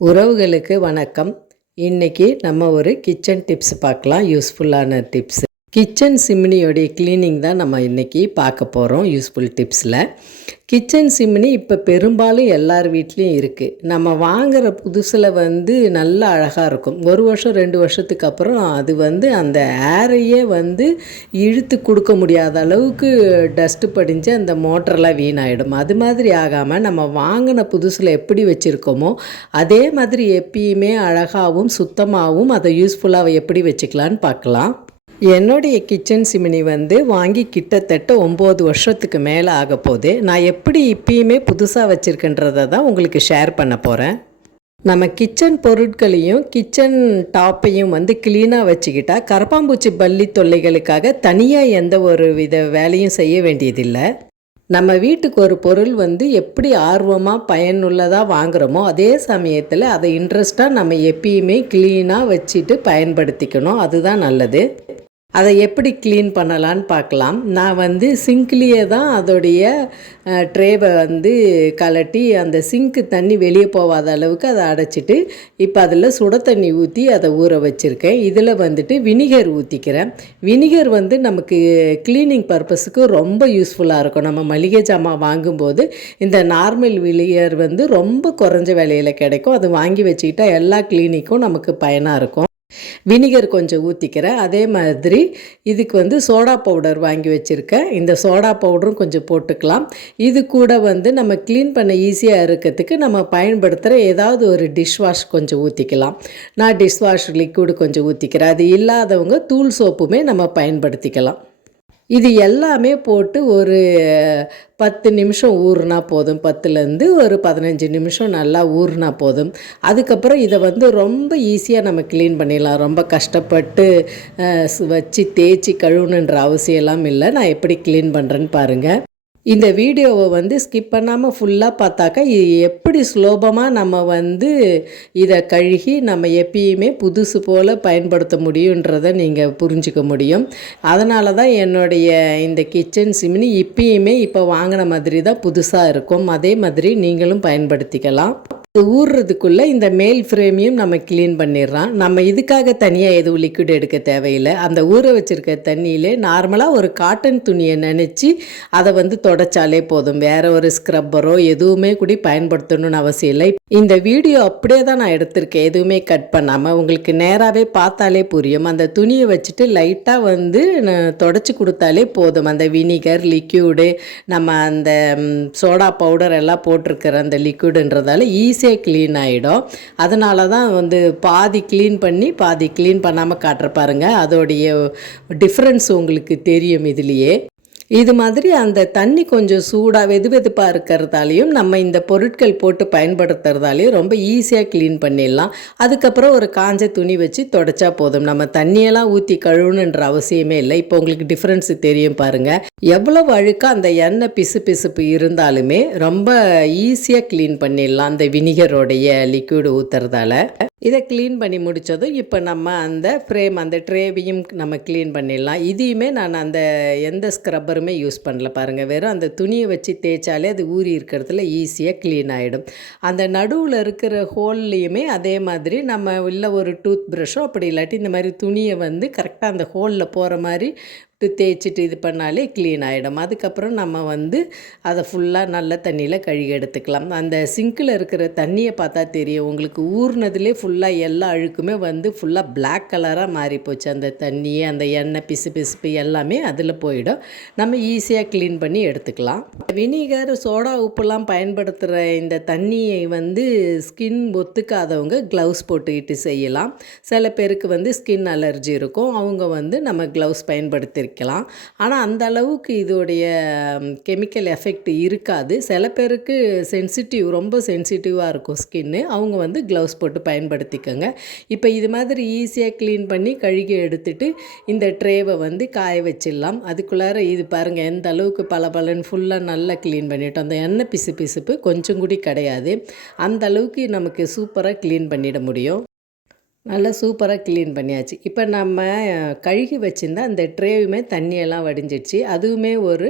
உறவுகளுக்கு வணக்கம். இன்னைக்கு நம்ம ஒரு கிச்சன் டிப்ஸ் பார்க்கலாம். யூஸ்ஃபுல்லான டிப்ஸ். கிச்சன் சிம்னியோடைய க்ளீனிங் தான் நம்ம இன்றைக்கி பார்க்க போகிறோம் யூஸ்ஃபுல் டிப்ஸில் கிச்சன் சிம்னி இப்போ பெரும்பாலும் எல்லார் வீட்லேயும் இருக்குது நம்ம வாங்குகிற புதுசில் வந்து நல்ல அழகாக இருக்கும். ஒரு வருஷம் ரெண்டு வருஷத்துக்கு அப்புறம் அது வந்து அந்த ஏரையே வந்து இழுத்து கொடுக்க முடியாத அளவுக்கு டஸ்ட்டு படிஞ்சு அந்த மோட்டர்லாம் வீணாயிடும். அது மாதிரி ஆகாமல் நம்ம வாங்கின புதுசில் எப்படி வச்சுருக்கோமோ அதே மாதிரி எப்பயுமே அழகாகவும் சுத்தமாகவும் அதை யூஸ்ஃபுல்லாக எப்படி வச்சுக்கலான்னு பார்க்கலாம். என்னுடைய கிச்சன் சிமினி வந்து வாங்கி கிட்டத்தட்ட ஒம்பது வருஷத்துக்கு மேலே ஆக போகுது. நான் எப்படி இப்பயுமே புதுசாக வச்சுருக்கன்றதை தான் உங்களுக்கு ஷேர் பண்ண போகிறேன் நம்ம கிச்சன் பொருட்களையும் கிச்சன் டாப்பையும் வந்து க்ளீனாக வச்சுக்கிட்டா கரப்பாம்பூச்சி பள்ளி தொல்லைகளுக்காக தனியாக எந்த ஒரு வித வேலையும் செய்ய வேண்டியதில்லை. நம்ம வீட்டுக்கு ஒரு பொருள் வந்து எப்படி ஆர்வமாக பயனுள்ளதாக வாங்குகிறோமோ அதே சமயத்தில் அதை இன்ட்ரெஸ்ட்டாக நம்ம எப்பயுமே க்ளீனாக வச்சுட்டு பயன்படுத்திக்கணும். அதுதான் நல்லது. அதை எப்படி க்ளீன் பண்ணலான்னு பார்க்கலாம். நான் வந்து சிங்க்லேயே தான் அதோடைய ட்ரேவை வந்து கலட்டி அந்த சிங்க்கு தண்ணி வெளியே போகாத அளவுக்கு அதை அடைச்சிட்டு இப்போ அதில் சுட தண்ணி ஊற்றி அதை ஊற வச்சுருக்கேன். இதில் வந்துட்டு வினிகர் ஊற்றிக்கிறேன் வினிகர் வந்து நமக்கு க்ளீனிங் பர்பஸுக்கு ரொம்ப யூஸ்ஃபுல்லாக இருக்கும். நம்ம மளிகை ஜாமான் வாங்கும்போது இந்த நார்மல் வினிகர் வந்து ரொம்ப குறைஞ்ச விலையில் கிடைக்கும். அது வாங்கி வச்சுக்கிட்டால் எல்லா க்ளீனிக்கும் நமக்கு பயனாக இருக்கும். வினிகர் கொஞ்சம் ஊற்றிக்கிறேன் அதே மாதிரி இதுக்கு வந்து சோடா பவுடர் வாங்கி வச்சுருக்கேன். இந்த சோடா பவுடரும் கொஞ்சம் போட்டுக்கலாம். இது கூட வந்து நம்ம க்ளீன் பண்ண ஈஸியாக இருக்கிறதுக்கு நம்ம பயன்படுத்துகிற ஏதாவது ஒரு டிஷ் வாஷ் கொஞ்சம் ஊற்றிக்கலாம் நான் டிஷ் வாஷ் லிக்விடு கொஞ்சம் ஊற்றிக்கிறேன் அது இல்லாதவங்க தூள் சோப்புமே நம்ம பயன்படுத்திக்கலாம். இது எல்லாமே போட்டு ஒரு பத்து நிமிஷம் ஊறுனா போதும். பத்துலேருந்து ஒரு பதினஞ்சு நிமிஷம் நல்லா ஊறுனா போதும். அதுக்கப்புறம் இதை வந்து ரொம்ப ஈஸியாக நம்ம க்ளீன் பண்ணிடலாம். ரொம்ப கஷ்டப்பட்டு வச்சு தேய்ச்சி கழுவணுன்ற அவசியம்லாம் இல்லை. நான் எப்படி க்ளீன் பண்ணுறேன்னு பாருங்கள் இந்த வீடியோவை வந்து ஸ்கிப் பண்ணாமல் ஃபுல்லாக பார்த்தாக்கா இது எப்படி சுலபமாக நம்ம வந்து இதை கழுகி நம்ம எப்பயுமே புதுசு போல் பயன்படுத்த முடியுன்றதை நீங்கள் புரிஞ்சுக்க முடியும். அதனால தான் என்னுடைய இந்த கிச்சன் சிம்னி இப்பயுமே இப்போ வாங்கின மாதிரி தான் புதுசாக இருக்கும். அதே மாதிரி நீங்களும் பயன்படுத்திக்கலாம். இது ஊறுறதுக்குள்ளே இந்த மேல் ஃப்ரேமையும் நம்ம க்ளீன் பண்ணிடுறோம். நம்ம இதுக்காக தனியாக எதுவும் லிக்விட் எடுக்க தேவையில்லை. அந்த ஊற வச்சுருக்க தண்ணியிலே நார்மலாக ஒரு காட்டன் துணியை நினச்சி அதை வந்து தொடச்சாலே போதும். வேற ஒரு ஸ்க்ரப்பரோ எதுவுமே கூட பயன்படுத்தணும்னு அவசியம் இல்லை. இந்த வீடியோ அப்படியே தான் நான் எடுத்திருக்கேன். எதுவுமே கட் பண்ணாமல் உங்களுக்கு நேராகவே பார்த்தாலே புரியும். அந்த துணியை வச்சுட்டு லைட்டாக வந்து நான் தொடச்சி கொடுத்தாலே போதும். அந்த வினிகர் லிக்யூடு நம்ம அந்த சோடா பவுடர் எல்லாம் போட்டிருக்கிற அந்த லிக்விடுன்றதால ஈஸியாக க்ளீன் ஆகிடும் அதனால தான் வந்து பாதி க்ளீன் பண்ணி பாதி க்ளீன் பண்ணாமல் காட்டுற பாருங்கள் அதோடைய டிஃப்ரென்ஸ் உங்களுக்கு தெரியும் இதுலேயே. இது மாதிரி அந்த தண்ணி கொஞ்சம் சூடாக வெது வெதுப்பாக இருக்கிறதாலையும் நம்ம இந்த பொருட்கள் போட்டு பயன்படுத்துறதாலையும் ரொம்ப ஈஸியாக க்ளீன் பண்ணிடலாம். அதுக்கப்புறம் ஒரு காஞ்ச துணி வச்சு தொடச்சா போதும். நம்ம தண்ணியெல்லாம் ஊற்றி கழுவணுன்ற அவசியமே இல்லை. இப்போ உங்களுக்கு டிஃப்ரென்ஸ் தெரியும் பாருங்கள் எவ்வளோ அழுக்காக அந்த எண்ணெய் பிசு பிசுப்பு இருந்தாலுமே ரொம்ப ஈஸியாக க்ளீன் பண்ணிடலாம் அந்த வினிகரோடைய லிக்விட் ஊற்றுறதால இதை க்ளீன் பண்ணி முடித்ததும் இப்போ நம்ம அந்த ஃப்ரேம் அந்த ட்ரேவையும் நம்ம க்ளீன் பண்ணிடலாம். இதையுமே நான் அந்த எந்த ஸ்க்ரப்பருமே யூஸ் பண்ணல பாருங்கள் வெறும் அந்த துணியை வச்சு தேய்ச்சாலே அது ஊறி இருக்கிறதுல ஈஸியாக க்ளீன் ஆகிடும் அந்த நடுவில் இருக்கிற ஹோல்லையுமே அதே மாதிரி நம்ம இல்லை ஒரு டூத் ப்ரஷோ அப்படி இல்லாட்டி இந்த மாதிரி துணியை வந்து கரெக்டாக அந்த ஹோலில் போகிற மாதிரி தேய்ச்சிட்டு இது பண்ணாலே க்ளீன் ஆகிடும் அதுக்கப்புறம் நம்ம வந்து அதை ஃபுல்லாக நல்ல தண்ணியில் கழுகி எடுத்துக்கலாம். அந்த சிங்கில் இருக்கிற தண்ணியை பார்த்தா தெரியும். உங்களுக்கு ஊறினதுலே ஃபுல்லாக எல்லா அழுக்குமே வந்து ஃபுல்லாக பிளாக் கலராக மாறி போச்சு. அந்த தண்ணி அந்த எண்ணெய் பிசு பிசுப்பு எல்லாமே அதில் போயிடும். நம்ம ஈஸியாக க்ளீன் பண்ணி எடுத்துக்கலாம். வினிகர் சோடா உப்புலாம் பயன்படுத்துகிற இந்த தண்ணியை வந்து ஸ்கின் ஒத்துக்காதவங்க க்ளவுஸ் போட்டுக்கிட்டு செய்யலாம். சில பேருக்கு வந்து ஸ்கின் அலர்ஜி இருக்கும். அவங்க வந்து நம்ம க்ளவுஸ் வைக்கலாம். ஆனால் அந்த அளவுக்கு இதோடைய கெமிக்கல் எஃபெக்ட் இருக்காது. சில பேருக்கு சென்சிட்டிவ் ரொம்ப சென்சிட்டிவாக இருக்கும் ஸ்கின்னு. அவங்க வந்து க்ளவுஸ் போட்டு பயன்படுத்திக்கோங்க. இப்போ இது மாதிரி ஈஸியாக க்ளீன் பண்ணி கழுகி எடுத்துட்டு இந்த ட்ரேவை வந்து காய வச்சிடலாம். அதுக்குள்ளார இது பாருங்கள் எந்த அளவுக்கு பல பலன்னு ஃபுல்லாக நல்லா க்ளீன் பண்ணிட்டோம். அந்த எண்ணெய் பிசு பிசுப்பு கொஞ்சம் கூட கிடையாது. அந்த அளவுக்கு நமக்கு சூப்பராக க்ளீன் பண்ணிட முடியும். நல்லா சூப்பராக க்ளீன் பண்ணியாச்சு. இப்போ நம்ம கழுகி வச்சிருந்தா அந்த ட்ரேவுமே தண்ணியெல்லாம் வடிஞ்சிடுச்சு. அதுவுமே ஒரு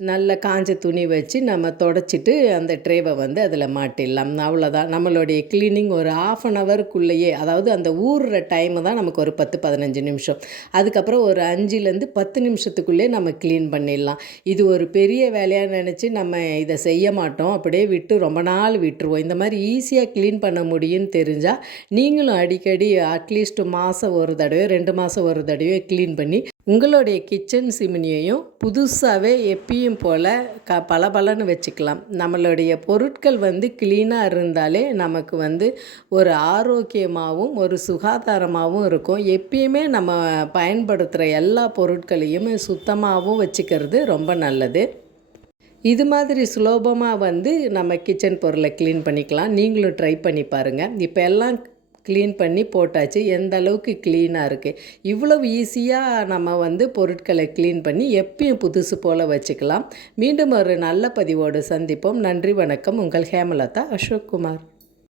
நல்ல காஞ்ச துணி வச்சு நம்ம தொடச்சிட்டு அந்த ட்ரேவை வந்து அதில் மாட்டிடலாம். அவ்வளோதான் நம்மளுடைய க்ளீனிங் ஒரு ஆஃப் அன் ஹவருக்குள்ளேயே அதாவது அந்த ஊறுற டைமு தான் நமக்கு ஒரு பத்து பதினஞ்சு நிமிஷம். அதுக்கப்புறம் ஒரு அஞ்சுலேருந்து பத்து நிமிஷத்துக்குள்ளே நம்ம க்ளீன் பண்ணிடலாம். இது ஒரு பெரிய வேலையாக நினச்சி நம்ம இதை செய்ய மாட்டோம். அப்படியே விட்டு ரொம்ப நாள் விட்டுருவோம். இந்த மாதிரி ஈஸியாக க்ளீன் பண்ண முடியும்னு தெரிஞ்சால் நீங்களும் அடிக்கடி அட்லீஸ்ட் மாதம் ஒரு தடவை ரெண்டு மாதம் ஒரு தடவை க்ளீன் பண்ணி உங்களுடைய கிச்சன் சிமினியையும் புதுசாகவே எப்பயும் போல் க பளபளன்னு வச்சுக்கலாம். நம்மளுடைய பொருட்கள் வந்து க்ளீனாக இருந்தாலே நமக்கு வந்து ஒரு ஆரோக்கியமாகவும் ஒரு சுகாதாரமாகவும் இருக்கும். எப்பயுமே நம்ம பயன்படுத்துகிற எல்லா பொருட்களையும் சுத்தமாகவும் வச்சுக்கிறது ரொம்ப நல்லது. இது மாதிரி சுலபமாக வந்து நம்ம கிச்சன் பொருளை க்ளீன் பண்ணிக்கலாம். நீங்களும் ட்ரை பண்ணி பாருங்கள் இப்போ எல்லாம் க்ளீன் பண்ணி போட்டாச்சு. எந்த அளவுக்கு க்ளீனாக இருக்குது இவ்வளவு ஈஸியாக நம்ம வந்து பொருட்களை க்ளீன் பண்ணி எப்பயும் புதுசு போல் வச்சுக்கலாம். மீண்டும் ஒரு நல்ல பதிவோடு சந்திப்போம். நன்றி வணக்கம். உங்கள் ஹேமலதா அசோக்குமார்